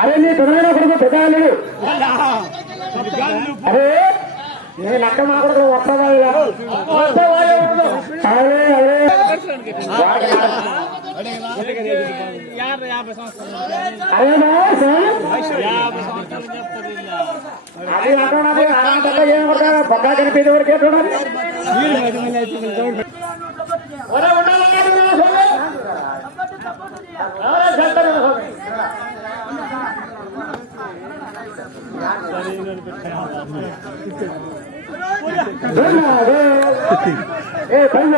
అరే నీ తొమ్మిది కొడుకు పెట్టాలి. అరే నేను అక్క మా కొడుకు వస్తావా? అరే అరే అది అక్కడ పక్కా కనిపించే వరకు పైన